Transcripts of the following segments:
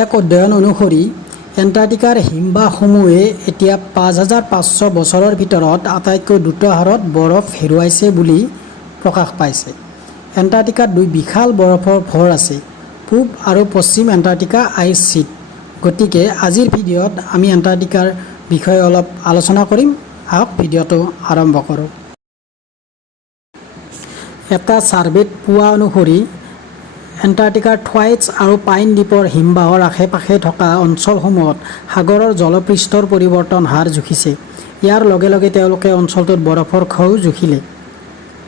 এক অধ্যয়ন অনুসৰি এণ্টাৰ্কটিকাৰ হিমবাহসমূহে এতিয়া ৫৫০০ বছৰৰ ভিতৰত আটাইতকৈ দ্ৰুত হাৰত বৰফ হেৰুৱাইছে বুলি প্ৰকাশ পাইছে। এণ্টাৰ্কটিকাত দুই বিশাল বৰফৰ ভৰ আছে, পূব আৰু পশ্চিম এণ্টাৰ্কটিকা আইচ শ্বীট। গতিকে আজিৰ ভিডিঅ'ত আমি এণ্টাৰ্কটিকাৰ বিষয়ে অলপ আলোচনা কৰিম। আহক ভিডিঅ'টো আৰম্ভ কৰোঁ। এটা ছাৰ্ভেত পোৱা অনুসৰি এণ্টাৰ্কটিকাৰ থ্বাইটছ আৰু পাইন দ্বীপৰ হিমবাহৰ আশে-পাশে থকা অঞ্চলসমূহত সাগৰৰ জলপৃষ্ঠৰ পৰিৱৰ্তন হাৰ জুখিছে। ইয়াৰ লগে লগে তেওঁলোকে অঞ্চলটোত বৰফৰ ক্ষয়ো জুখিলে।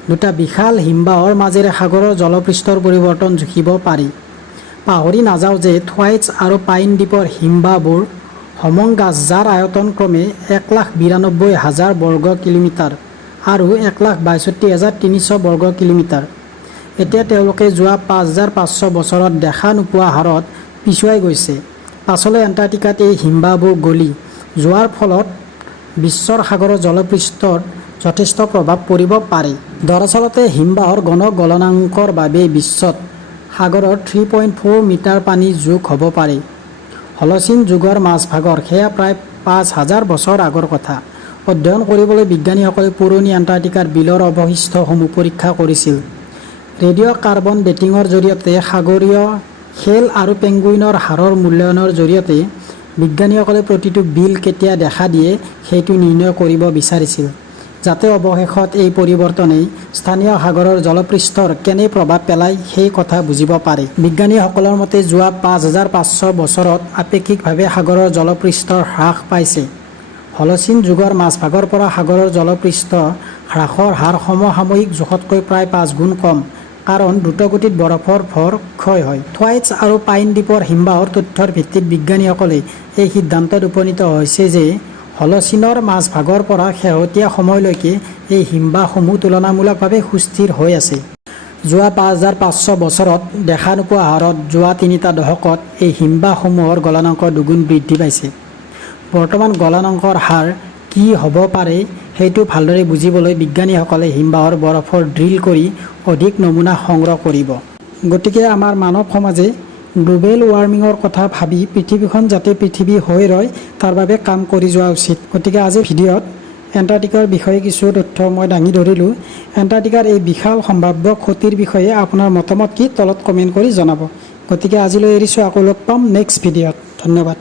দুটা বিশাল হিমবাহৰ মাজেৰে সাগৰৰ জলপৃষ্ঠৰ পৰিৱৰ্তন জুখিব পাৰি। পাহৰি নাযাওঁ যে থ্বাইটছ আৰু পাইন দ্বীপৰ হিমবাহবোৰ হমংগাছ, যাৰ আয়তন ক্ৰমে ১,৯২,০০০ বৰ্গ কিলোমিটাৰ আৰু ১,৬২,৩০০ বৰ্গ কিলোমিটাৰ। এতিয়া তেওঁলোকে যোৱা ৫৫০০ বছৰত দেখা নোপোৱা হাৰত পিছুৱাই গৈছে। পাছলৈ এণ্টাৰ্কটিকাত এই হিমবাহবোৰ গলি যোৱাৰ ফলত বিশ্বৰ সাগৰৰ জলপৃষ্ঠত যথেষ্ট প্ৰভাৱ পৰিব পাৰে। দৰাচলতে হিমবাহৰ গলনাংকৰ বাবেই বিশ্বত সাগৰৰ ৩.৪ মিটাৰ পানী যোগ হ'ব পাৰে। হলচিন যুগৰ মাজভাগৰ, সেয়া প্ৰায় ৫,০০০ বছৰ আগৰ কথা। অধ্যয়ন কৰিবলৈ বিজ্ঞানীসকলে পুৰণি এণ্টাৰ্কটিকাৰ বিলৰ অৱশিষ্টসমূহ পৰীক্ষা কৰিছিল। ৰেডিঅ' কাৰ্বন ডেটিঙৰ জৰিয়তে সাগৰীয় শেল আৰু পেঙ্গুইনৰ হাড়ৰ মূল্যায়নৰ জৰিয়তে বিজ্ঞানীসকলে প্ৰতিটো বিল কেতিয়া দেখা দিয়ে সেইটো নিৰ্ণয় কৰিব বিচাৰিছিল, যাতে অৱশেষত এই পৰিৱৰ্তনে স্থানীয় সাগৰৰ জলপৃষ্ঠৰ কেনে প্ৰভাৱ পেলায় সেই কথা বুজিব পাৰে। বিজ্ঞানীসকলৰ মতে যোৱা ৫৫০০ বছৰত আপেক্ষিকভাৱে সাগৰৰ জলপৃষ্ঠৰ হ্ৰাস পাইছে। হলচিন যুগৰ মাজভাগৰ পৰা সাগৰৰ জলপৃষ্ঠ হ্ৰাসৰ হাৰ সমসাময়িক জোখতকৈ প্ৰায় ৫ গুণ কম, কাৰণ দ্ৰুতগতিত বৰফৰ ভৰ ক্ষয় হয়। থ্বাইটছ আৰু পাইন দ্বীপৰ হিমবাহৰ তথ্যৰ ভিত্তিত বিজ্ঞানীসকলে এই সিদ্ধান্তত উপনীত হৈছে যে হলচিনৰ মাজভাগৰ পৰা শেহতীয়া সময়লৈকে এই হিমবাহসমূহ তুলনামূলকভাৱে সুস্থিৰ হৈ আছে। যোৱা ৫৫০০ বছৰত দেখা নোপোৱা হাৰত যোৱা ৩টা দশকত এই হিমবাহসমূহৰ গলনাংক দুগুণ বৃদ্ধি পাইছে। বৰ্তমান গলনাংকৰ হাৰ কি হ'ব পাৰে সেইটো ভালদৰে বুজিবলৈ বিজ্ঞানীসকলে হিমবাহৰ বৰফৰ ড্ৰিল কৰি অধিক নমুনা সংগ্ৰহ কৰিব। গতিকে আমাৰ মানৱ সমাজে গ্লোবেল ৱাৰ্মিঙৰ কথা ভাবি পৃথিৱীখন যাতে পৃথিৱী হৈ ৰয় তাৰ বাবে কাম কৰি যোৱা উচিত। গতিকে আজিৰ ভিডিঅ'ত এণ্টাৰ্কটিকাৰ বিষয়ে কিছু তথ্য মই দাঙি ধৰিলোঁ। এণ্টাৰ্কটিকাৰ এই বিশাল সম্ভাৱ্য ক্ষতিৰ বিষয়ে আপোনাৰ মতামত কি তলত কমেণ্ট কৰি জনাব। গতিকে আজিলৈ এৰিছোঁ, আকৌ লগ পাম নেক্সট ভিডিঅ'ত। ধন্যবাদ।